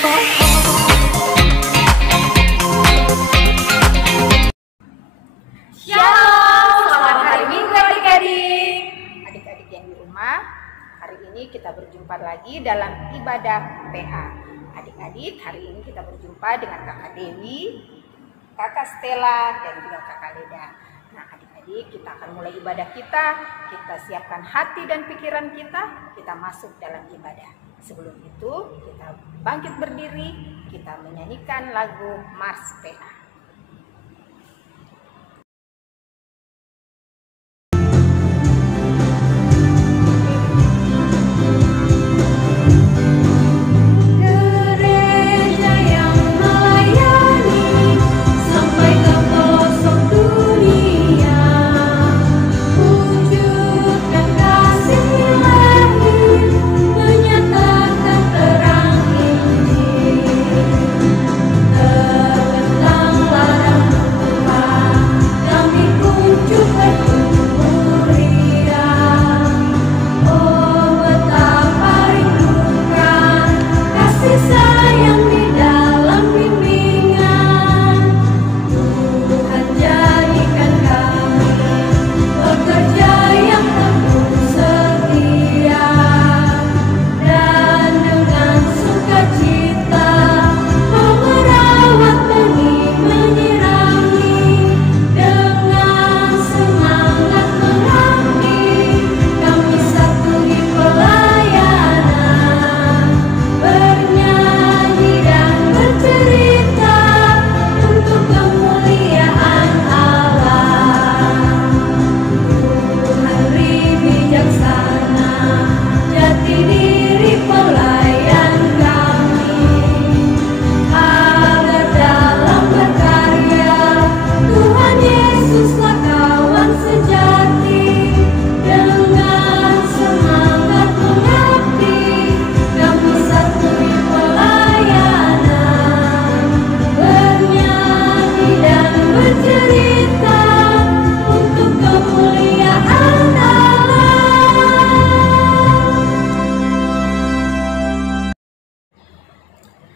Shalom, selamat hari Minggu adik-adik. Adik-adik yang di rumah, hari ini kita berjumpa lagi dalam ibadah PA. Adik-adik, hari ini kita berjumpa dengan Kakak Dewi, Kakak Stella, dan juga Kakak Leda. Nah adik-adik, kita akan mulai ibadah kita. Kita siapkan hati dan pikiran kita masuk dalam ibadah. Sebelum itu, kita bangkit berdiri, kita menyanyikan lagu Mars PA.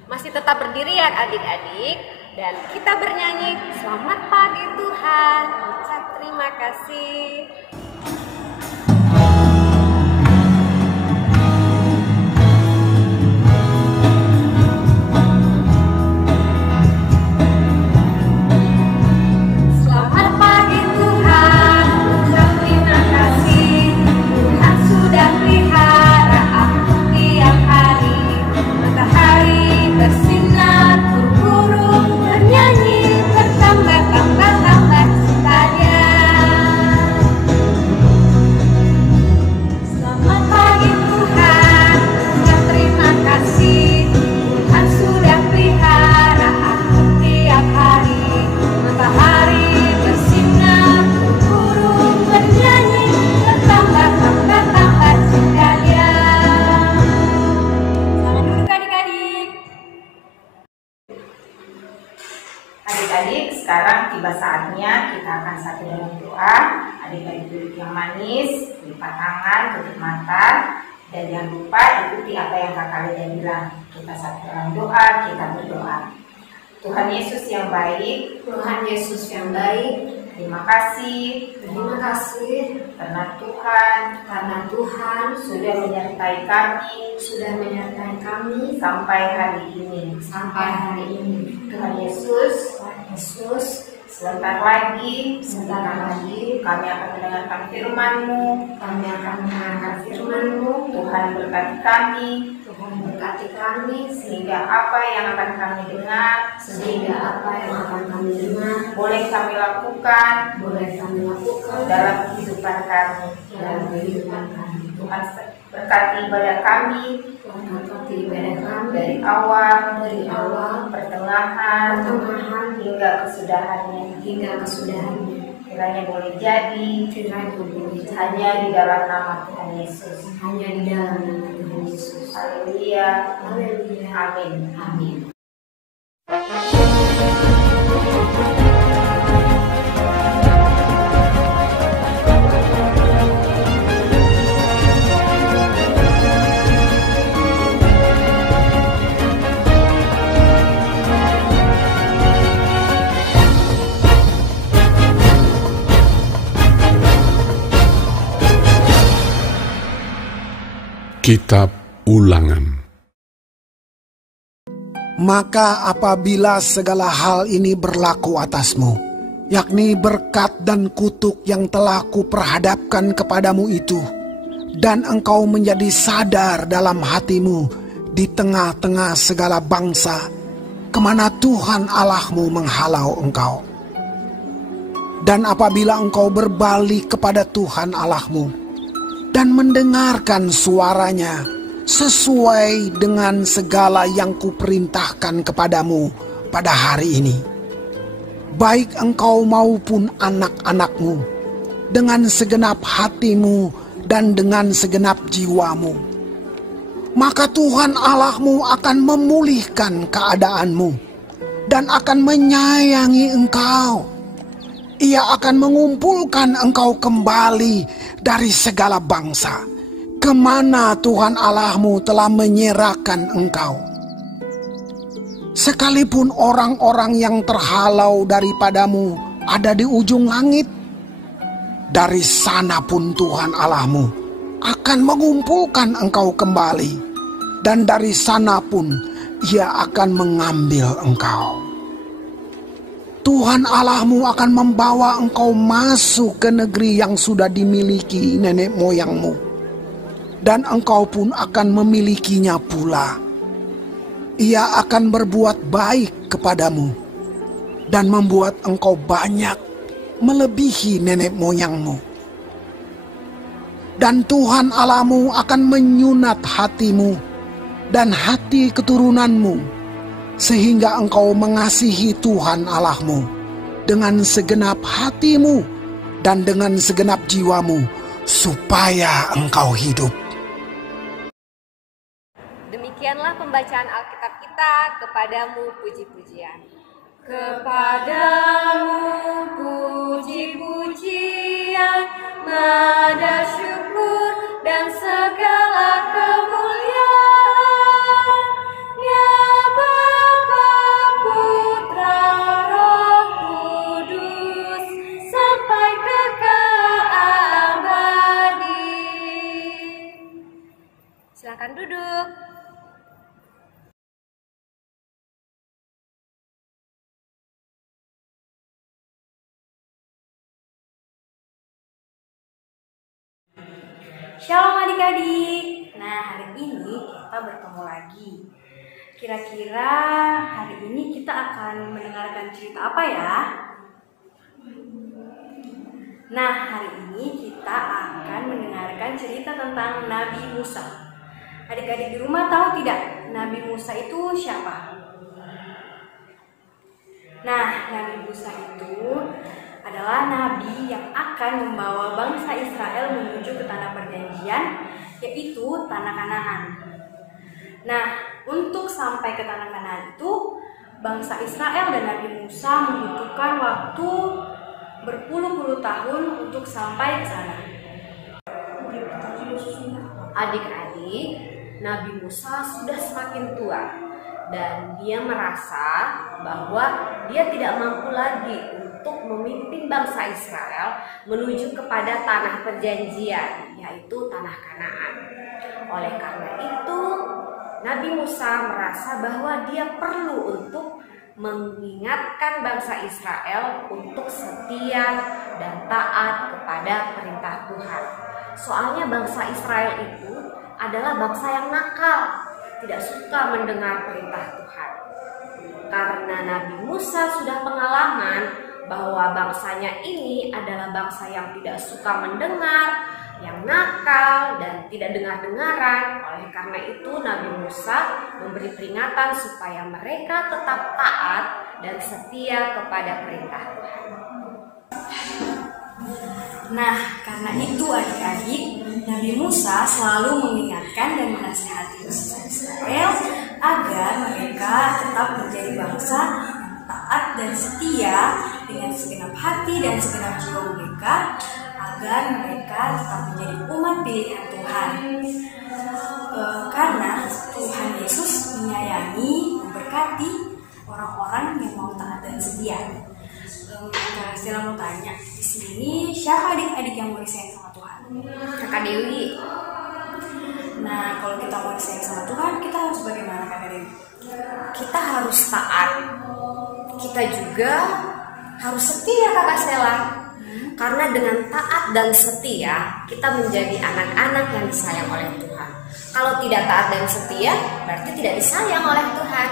Masih tetap berdiri ya adik-adik, dan kita bernyanyi Selamat Pagi Tuhan, ucap terima kasih. Selamat pagi Tuhan, ucap terima kasih. Tuhan sudah pelihara aku tiap hari. Matahari bersinar, burung-burung bernyanyi, bertambah-tambah cintanya. Selamat pagi Tuhan, ucap terima kasih. Tuhan sudah pelihara aku tiap hari. Matahari bersinar, burung bernyanyi, bertambah-tambah cintanya. Selamat duduk adik-adik. Adik-adik, sekarang tiba saatnya kita akan satu dalam doa. Adik-adik duduk yang manis, lipat tangan, tutup mata, dan jangan lupa ikuti apa yang Kakak Leda bilang. Kita satu dalam doa, kita berdoa. Tuhan Yesus yang baik, Tuhan Yesus yang baik, terima kasih karena Tuhan sudah menyertai kami sampai hari ini. Tuhan Yesus, sebentar lagi kami akan mendengarkan firman-Mu. Tuhan berkati kami, sehingga apa yang akan kami dengar boleh kami lakukan dalam kehidupan kami. Tuhan berkati ibadah kami dari awal, pertengahan hingga kesudahannya. Kiranya boleh jadi hanya di dalam nama Tuhan Yesus. Haleluya. Amin. Kitab Ulangan. Maka apabila segala hal ini berlaku atasmu, yakni berkat dan kutuk yang telah kuperhadapkan kepadamu itu, dan engkau menjadi sadar dalam hatimu di tengah-tengah segala bangsa, kemana Tuhan Allahmu menghalau engkau. Dan apabila engkau berbalik kepada Tuhan Allahmu dan mendengarkan suaranya sesuai dengan segala yang kuperintahkan kepadamu pada hari ini, baik engkau maupun anak-anakmu, dengan segenap hatimu dan dengan segenap jiwamu, maka Tuhan Allahmu akan memulihkan keadaanmu dan akan menyayangi engkau. Ia akan mengumpulkan engkau kembali dari segala bangsa, kemana Tuhan Allahmu telah menyerahkan engkau. Sekalipun orang-orang yang terhalau daripadamu ada di ujung langit, dari sana pun Tuhan Allahmu akan mengumpulkan engkau kembali, dan dari sana pun Ia akan mengambil engkau. Tuhan Allahmu akan membawa engkau masuk ke negeri yang sudah dimiliki nenek moyangmu, dan engkau pun akan memilikinya pula. Ia akan berbuat baik kepadamu dan membuat engkau banyak melebihi nenek moyangmu. Dan Tuhan Allahmu akan menyunat hatimu dan hati keturunanmu, sehingga engkau mengasihi Tuhan Allahmu dengan segenap hatimu dan dengan segenap jiwamu, supaya engkau hidup. Demikianlah pembacaan Alkitab kita. Kepadamu puji-pujian. Kepadamu puji-pujian, nada syukur dan segala kemuliaan. Ya Bapa, Putra, Roh Kudus, sampai kekal abadi. Silakan duduk. Shalom adik-adik. Nah, hari ini kita bertemu lagi. Kira-kira hari ini kita akan mendengarkan cerita apa ya? Nah, hari ini kita akan mendengarkan cerita tentang Nabi Musa. Adik-adik di rumah tahu tidak Nabi Musa itu siapa? Nah, Nabi Musa itu adalah nabi yang akan membawa bangsa Israel menuju ke tanah perjanjian, yaitu tanah Kanaan. Nah, untuk sampai ke tanah Kanaan itu, bangsa Israel dan Nabi Musa membutuhkan waktu berpuluh-puluh tahun untuk sampai ke sana. Adik-adik, Nabi Musa sudah semakin tua dan dia merasa bahwa dia tidak mampu lagi untuk memimpin bangsa Israel menuju kepada tanah perjanjian, yaitu tanah Kanaan. Oleh karena itu, Nabi Musa merasa bahwa dia perlu untuk mengingatkan bangsa Israel untuk setia dan taat kepada perintah Tuhan. Soalnya bangsa Israel itu adalah bangsa yang nakal, tidak suka mendengar perintah Tuhan. Karena Nabi Musa sudah pengalaman bahwa bangsanya ini adalah bangsa yang tidak suka mendengar, yang nakal dan tidak dengar-dengaran. Oleh karena itu Nabi Musa memberi peringatan supaya mereka tetap taat dan setia kepada perintah Tuhan. Nah, karena itu adik-adik, Nabi Musa selalu mengingatkan dan menasihati bangsa Israel agar mereka tetap menjadi bangsa yang taat dan setia dengan segenap hati dan segenap jiwa mereka, agar mereka tetap menjadi umat pilihan Tuhan. Karena Tuhan Yesus menyayangi, memberkati orang-orang yang mau taat dan setia. Saya mau tanya, di sini siapa adik-adik yang mau disayang sama Tuhan? Kakak Dewi. Nah, kalau kita mau disayang sama Tuhan, kita harus bagaimana Kakak Dewi? Kita harus taat. Kita juga harus setia Kakak Stella. Karena dengan taat dan setia, kita menjadi anak-anak yang disayang oleh Tuhan. Kalau tidak taat dan setia, berarti tidak disayang oleh Tuhan.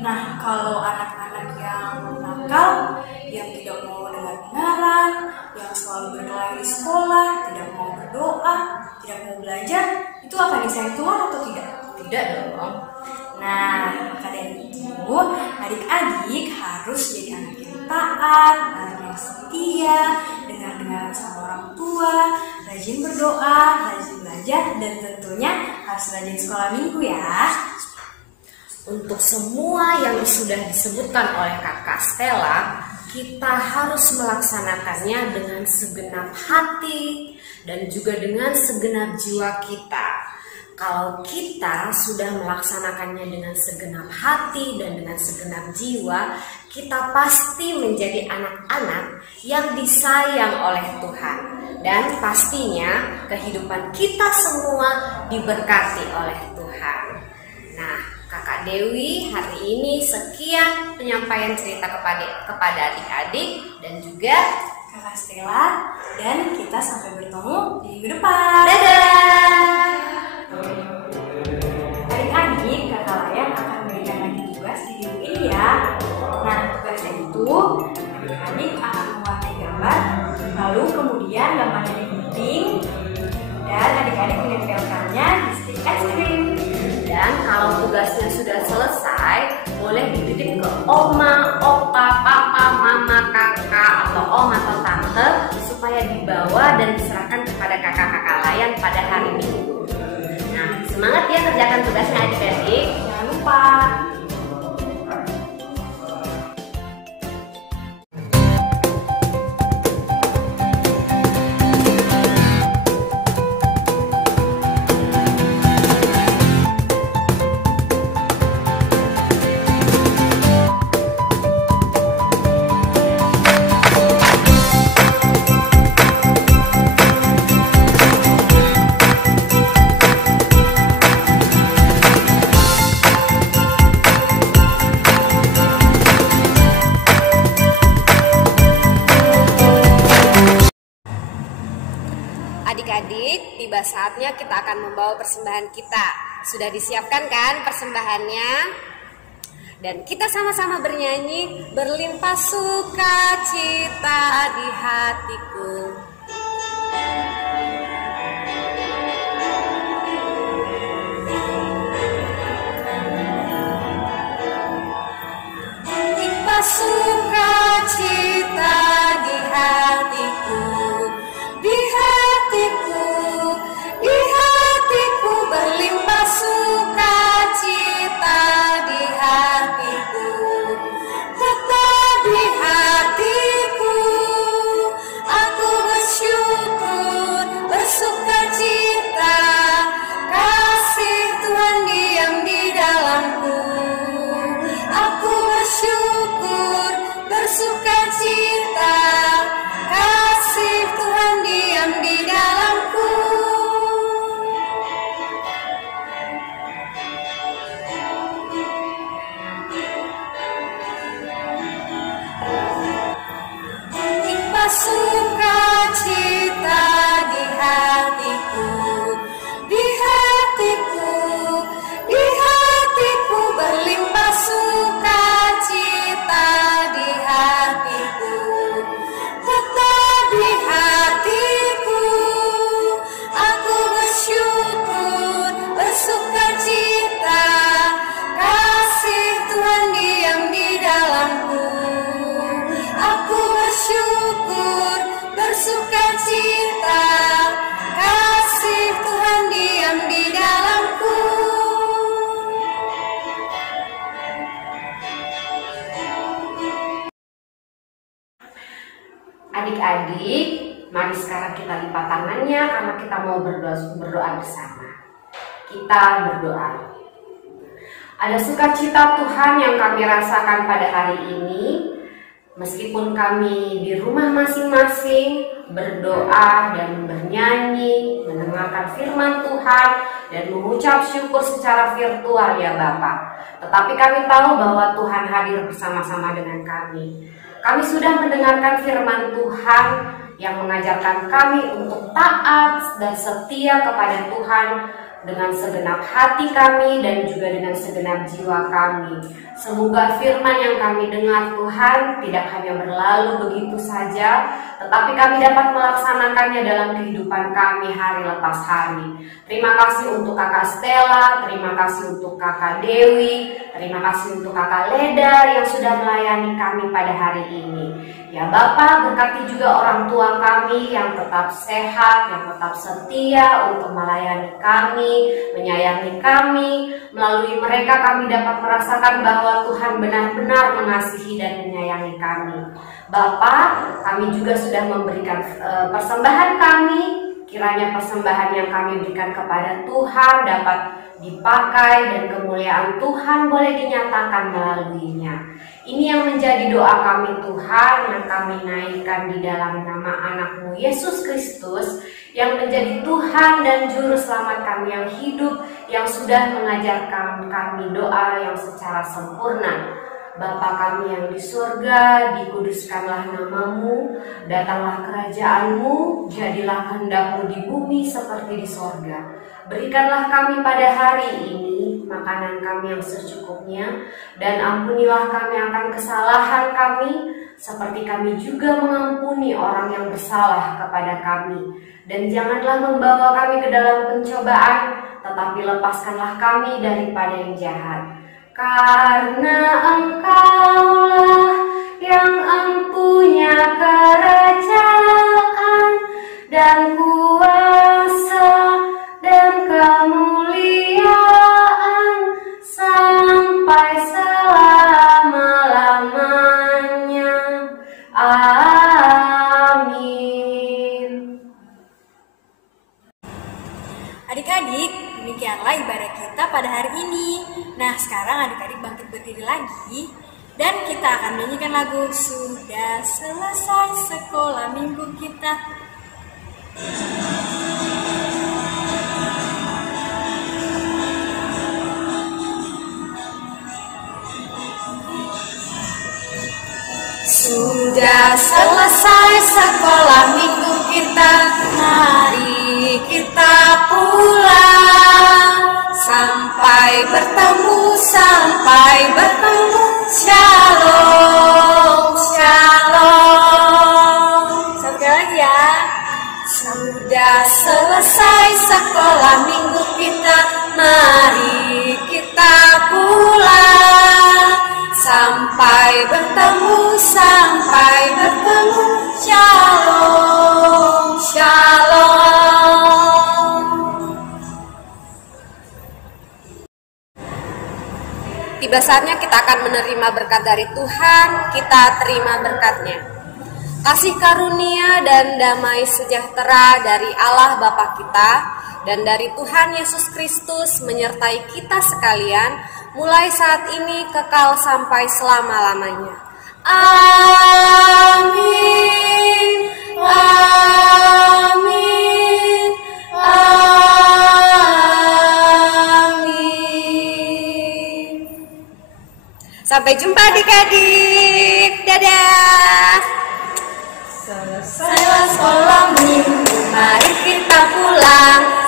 Nah, kalau anak-anak yang nakal, yang tidak mau dengar kebenaran, yang selalu berkelahi di sekolah, tidak mau berdoa, tidak mau belajar, itu akan disayang Tuhan atau tidak? Tidak dong. Nah, maka dari itu, adik-adik harus jadi anak yang taat, anak yang setia, dengar-dengar sama orang tua, rajin berdoa, rajin belajar, dan tentunya harus rajin sekolah minggu ya. Untuk semua yang sudah disebutkan oleh Kakak Stella, kita harus melaksanakannya dengan segenap hati dan juga dengan segenap jiwa kita. Kalau kita sudah melaksanakannya dengan segenap hati dan dengan segenap jiwa, kita pasti menjadi anak-anak yang disayang oleh Tuhan. Dan pastinya kehidupan kita semua diberkati oleh Tuhan. Nah, Kakak Dewi hari ini sekian penyampaian cerita kepada adik-adik dan juga Kakak Stella, dan kita sampai bertemu di minggu depan. dadah! Adik-adik, Kakak Layan akan memberikan lagi tugas di minggu ini ya. Nah, tugasnya itu adik-adik akan mewarnai gambar, lalu kemudian gambarnya digunting, dan adik-adik menempelkannya di stik es krim. Dan kalau tugasnya sudah selesai, boleh dititip ke oma, opa, papa, mama, kakak, atau om atau tante supaya dibawa dan diserahkan kepada kakak-kakak layan pada hari Minggu. Nah, semangat ya kerjakan tugasnya adik-adik. Jangan lupa. Adik-adik, tiba saatnya kita akan membawa persembahan kita. Sudah disiapkan kan persembahannya? Dan kita sama-sama bernyanyi, berlimpah sukacita di hatiku. Berlimpah sukacita di hatiku, di hatiku, di hatiku, berlimpah sukacita di hatiku, tetap di hatiku, aku bersyukur, bersukacita, kasih Tuhan diam di dalamku, aku bersyukur, bersukacita, kasih Tuhan diam di dalamku. Limpah sukacita di hatiku, di hatiku, di hatiku, berlimpah sukacita di hatiku, tetap di hatiku, aku bersyukur, bersukacita, kasih Tuhan diam di dalamku, aku bersyukur, bersukacita, kasih Tuhan diam di dalamku. Adik-adik, mari sekarang kita lipat tangannya karena kita mau berdoa bersama. Kita berdoa. Ada sukacita Tuhan yang kami rasakan pada hari ini, meskipun kami di rumah masing-masing, berdoa dan bernyanyi, mendengarkan firman Tuhan, dan mengucap syukur secara virtual ya Bapak. Tetapi kami tahu bahwa Tuhan hadir bersama-sama dengan kami. Kami sudah mendengarkan firman Tuhan yang mengajarkan kami untuk taat dan setia kepada Tuhan dengan segenap hati kami dan juga dengan segenap jiwa kami. Semoga firman yang kami dengar Tuhan tidak hanya berlalu begitu saja, tetapi kami dapat melaksanakannya dalam kehidupan kami hari lepas hari. Terima kasih untuk Kakak Stella, terima kasih untuk Kakak Dewi, terima kasih untuk Kakak Leda yang sudah melayani kami pada hari ini. Ya Bapak, berkati juga orang tua kami yang tetap sehat, yang tetap setia untuk melayani kami, menyayangi kami. Melalui mereka kami dapat merasakan bahwa Tuhan benar-benar mengasihi dan menyayangi kami. Bapak, kami juga sudah memberikan persembahan kami. Kiranya persembahan yang kami berikan kepada Tuhan dapat dipakai dan kemuliaan Tuhan boleh dinyatakan melaluinya. Ini yang menjadi doa kami Tuhan, yang kami naikkan di dalam nama anak-Mu Yesus Kristus, yang menjadi Tuhan dan Juru Selamat kami yang hidup, yang sudah mengajarkan kami doa yang secara sempurna. Bapa kami yang di surga, dikuduskanlah nama-Mu, datanglah kerajaan-Mu, jadilah kehendak-Mu di bumi seperti di sorga. Berikanlah kami pada hari ini makanan kami yang secukupnya, dan ampunilah kami akan kesalahan kami, seperti kami juga mengampuni orang yang bersalah kepada kami. Dan janganlah membawa kami ke dalam pencobaan, tetapi lepaskanlah kami daripada yang jahat. Karena Engkaulah yang empunya kerajaan dan kuasa dan kemuliaan sampai selama-lamanya. Amin. Adik-adik, demikianlah ibadah kita pada hari ini. Nah, sekarang adik-adik bangkit berdiri lagi dan kita akan menyanyikan lagu Sudah Selesai Sekolah Minggu Kita. Sudah selesai sekolah minggu kita, mari kita pulang. Sampai bertemu, shalom, shalom. Sekali lagi ya. Sudah selesai sekolah minggu kita, mari kita pulang. Sampai bertemu, shalom, shalom. Tiba saatnya kita akan menerima berkat dari Tuhan, kita terima berkatnya. Kasih karunia dan damai sejahtera dari Allah Bapa kita dan dari Tuhan Yesus Kristus menyertai kita sekalian, mulai saat ini kekal sampai selama-lamanya. Amin. Amin. Amin. Sampai jumpa adik-adik. Dadah. Selesailah sekolah minggu, mari kita pulang.